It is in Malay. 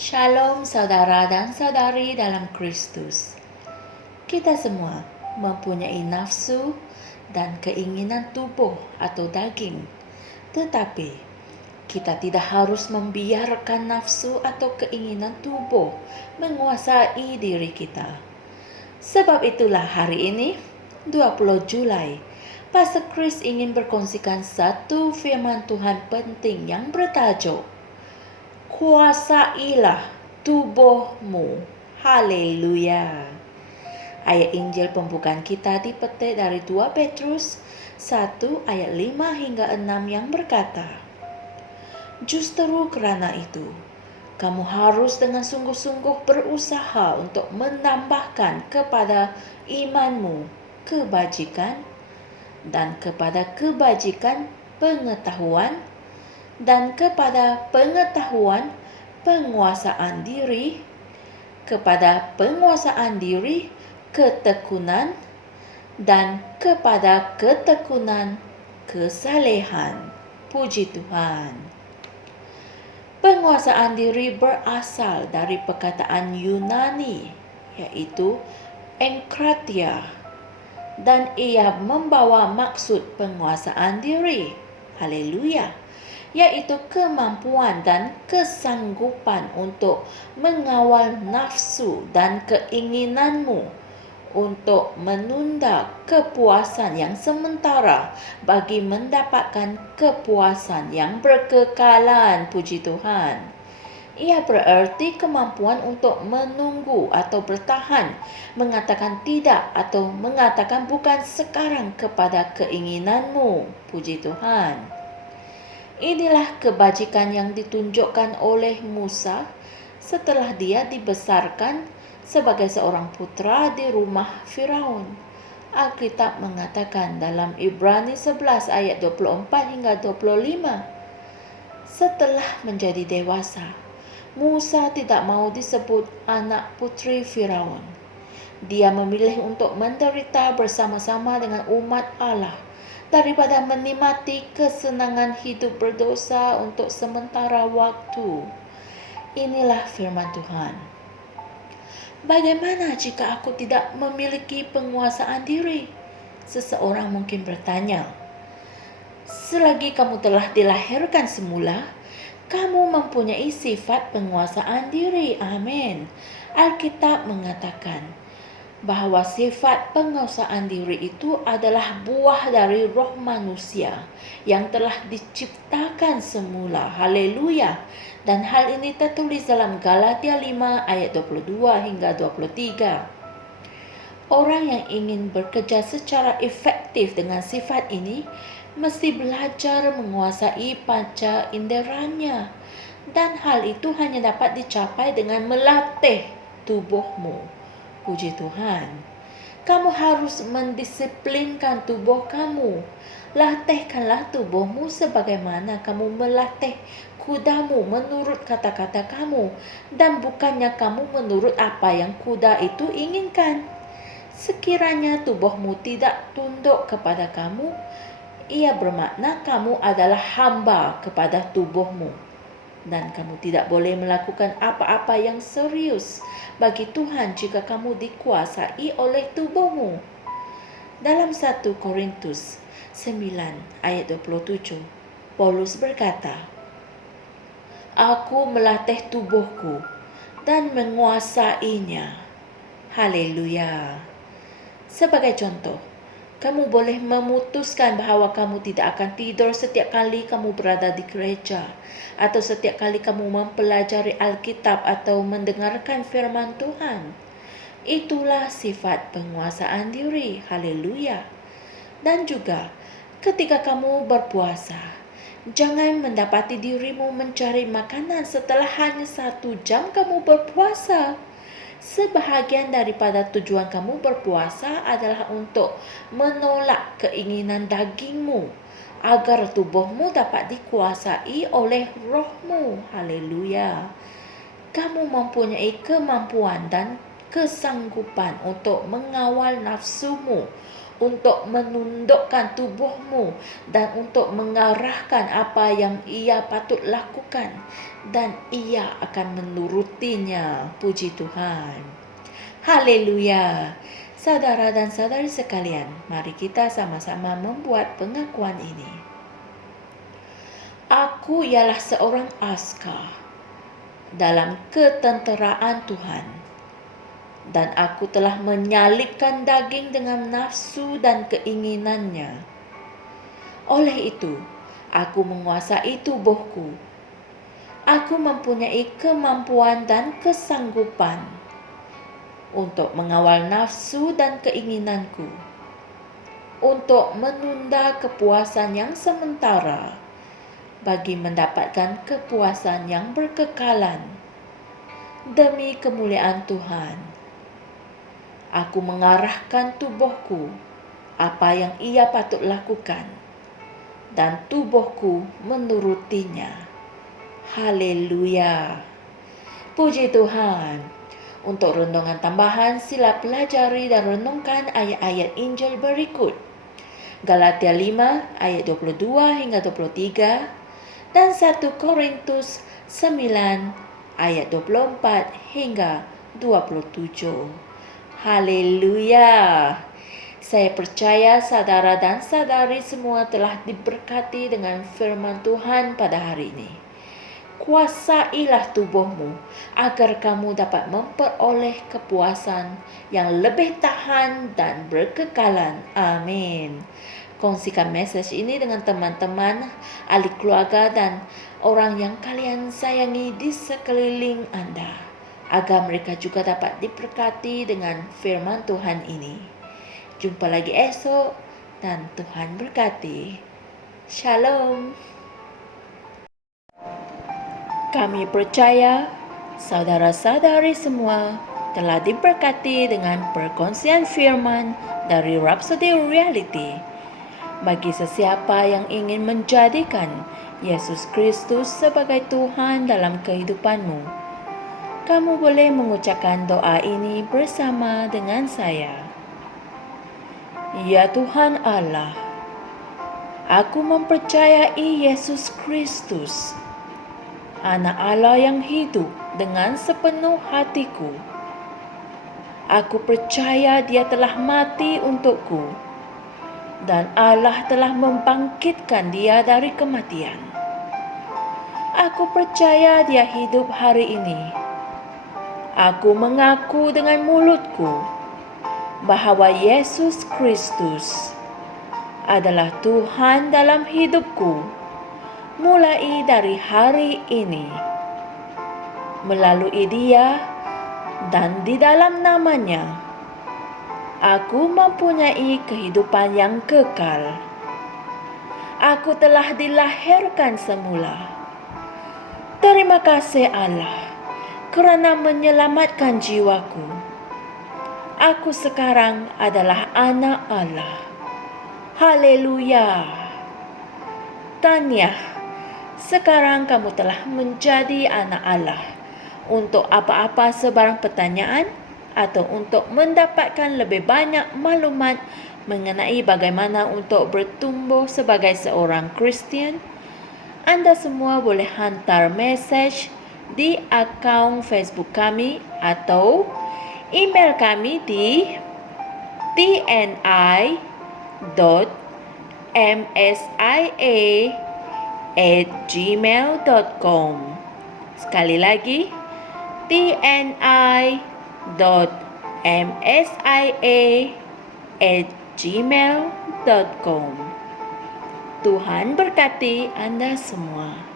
Shalom saudara dan saudari dalam Kristus. Kita semua mempunyai nafsu dan keinginan tubuh atau daging. Tetapi kita tidak harus membiarkan nafsu atau keinginan tubuh menguasai diri kita. Sebab itulah hari ini, 20 Julai, Pastor Chris ingin berkongsikan satu firman Tuhan penting yang bertajuk Kuasailah tubuhmu. Haleluya. Ayat Injil pembukaan kita dipetik dari 2 Petrus 1 ayat 5 hingga 6 yang berkata, justru kerana itu, kamu harus dengan sungguh-sungguh berusaha untuk menambahkan kepada imanmu kebajikan, dan kepada kebajikan pengetahuan, dan kepada pengetahuan penguasaan diri, kepada penguasaan diri ketekunan, dan kepada ketekunan kesalehan. Puji Tuhan. Penguasaan diri berasal dari perkataan Yunani, yaitu enkratia, dan ia membawa maksud penguasaan diri. Haleluya. Yaitu kemampuan dan kesanggupan untuk mengawal nafsu dan keinginanmu untuk menunda kepuasan yang sementara bagi mendapatkan kepuasan yang berkekalan. Puji Tuhan. Ia bererti kemampuan untuk menunggu atau bertahan, mengatakan tidak atau mengatakan bukan sekarang kepada keinginanmu. Puji Tuhan. Inilah kebajikan yang ditunjukkan oleh Musa setelah dia dibesarkan sebagai seorang putra di rumah Firaun. Alkitab mengatakan dalam Ibrani 11 ayat 24 hingga 25, setelah menjadi dewasa, Musa tidak mau disebut anak putri Firaun. Dia memilih untuk menderita bersama-sama dengan umat Allah daripada menikmati kesenangan hidup berdosa untuk sementara waktu. Inilah firman Tuhan. Bagaimana jika aku tidak memiliki penguasaan diri? Seseorang mungkin bertanya. Selagi kamu telah dilahirkan semula, kamu mempunyai sifat penguasaan diri. Amin. Alkitab mengatakan bahawa sifat penguasaan diri itu adalah buah dari roh manusia yang telah diciptakan semula. Haleluya. Dan hal ini tertulis dalam Galatia 5 ayat 22 hingga 23. Orang yang ingin bekerja secara efektif dengan sifat ini mesti belajar menguasai panca inderanya. Dan hal itu hanya dapat dicapai dengan melatih tubuhmu. Puji Tuhan. Kamu harus mendisiplinkan tubuh kamu. Latihkanlah tubuhmu sebagaimana kamu melatih kudamu menurut kata-kata kamu, dan bukannya kamu menurut apa yang kuda itu inginkan. Sekiranya tubuhmu tidak tunduk kepada kamu, ia bermakna kamu adalah hamba kepada tubuhmu. Dan kamu tidak boleh melakukan apa-apa yang serius bagi Tuhan jika kamu dikuasai oleh tubuhmu. Dalam 1 Korintus 9 ayat 27, Paulus berkata, aku melatih tubuhku dan menguasainya. Haleluya. Sebagai contoh, kamu boleh memutuskan bahawa kamu tidak akan tidur setiap kali kamu berada di gereja, atau setiap kali kamu mempelajari Alkitab atau mendengarkan firman Tuhan. Itulah sifat penguasaan diri. Haleluya. Dan juga ketika kamu berpuasa, jangan mendapati dirimu mencari makanan setelah hanya 1 jam kamu berpuasa. Sebahagian daripada tujuan kamu berpuasa adalah untuk menolak keinginan dagingmu agar tubuhmu dapat dikuasai oleh rohmu. Haleluya. Kamu mempunyai kemampuan dan kesanggupan untuk mengawal nafsumu untuk menundukkan tubuhmu dan untuk mengarahkan apa yang ia patut lakukan, dan ia akan menurutinya. Puji Tuhan. Haleluya. Saudara dan saudari sekalian, mari kita sama-sama membuat pengakuan ini. Aku ialah seorang askar dalam ketenteraan Tuhan, dan aku telah menyalibkan daging dengan nafsu dan keinginannya. Oleh itu, aku menguasai tubuhku. Aku mempunyai kemampuan dan kesanggupan untuk mengawal nafsu dan keinginanku, untuk menunda kepuasan yang sementara bagi mendapatkan kepuasan yang berkekalan demi kemuliaan Tuhan. Aku mengarahkan tubuhku apa yang ia patut lakukan, dan tubuhku menurutinya. Haleluya. Puji Tuhan. Untuk renungan tambahan, sila pelajari dan renungkan ayat-ayat Injil berikut. Galatia 5 ayat 22 hingga 23 dan 1 Korintus 9 ayat 24 hingga 27. Haleluya. Saya percaya saudara dan saudari semua telah diberkati dengan firman Tuhan pada hari ini. Kuasailah tubuhmu agar kamu dapat memperoleh kepuasan yang lebih tahan dan berkekalan. Amin. Kongsikan message ini dengan teman-teman, ahli keluarga dan orang yang kalian sayangi di sekeliling Anda, agar mereka juga dapat diberkati dengan firman Tuhan ini. Jumpa lagi esok dan Tuhan berkati. Shalom. Kami percaya saudara-saudari semua telah diberkati dengan perkongsian firman dari Rhapsody Reality. Bagi sesiapa yang ingin menjadikan Yesus Kristus sebagai Tuhan dalam kehidupanmu, kamu boleh mengucapkan doa ini bersama dengan saya. Ya Tuhan Allah, aku mempercayai Yesus Kristus, Anak Allah yang hidup dengan sepenuh hatiku. Aku percaya Dia telah mati untukku, dan Allah telah membangkitkan Dia dari kematian. Aku percaya Dia hidup hari ini. Aku mengaku dengan mulutku bahwa Yesus Kristus adalah Tuhan dalam hidupku mulai dari hari ini. Melalui Dia dan di dalam nama-Nya, aku mempunyai kehidupan yang kekal. Aku telah dilahirkan semula. Terima kasih Allah kerana menyelamatkan jiwaku. Aku sekarang adalah anak Allah. Haleluya. Tahniah, sekarang kamu telah menjadi anak Allah. Untuk apa-apa sebarang pertanyaan atau untuk mendapatkan lebih banyak maklumat mengenai bagaimana untuk bertumbuh sebagai seorang Kristian, Anda semua boleh hantar mesej di akaun Facebook kami atau email kami di tni.msia@gmail.com. Sekali lagi, tni.msia@gmail.com. Tuhan berkati Anda semua.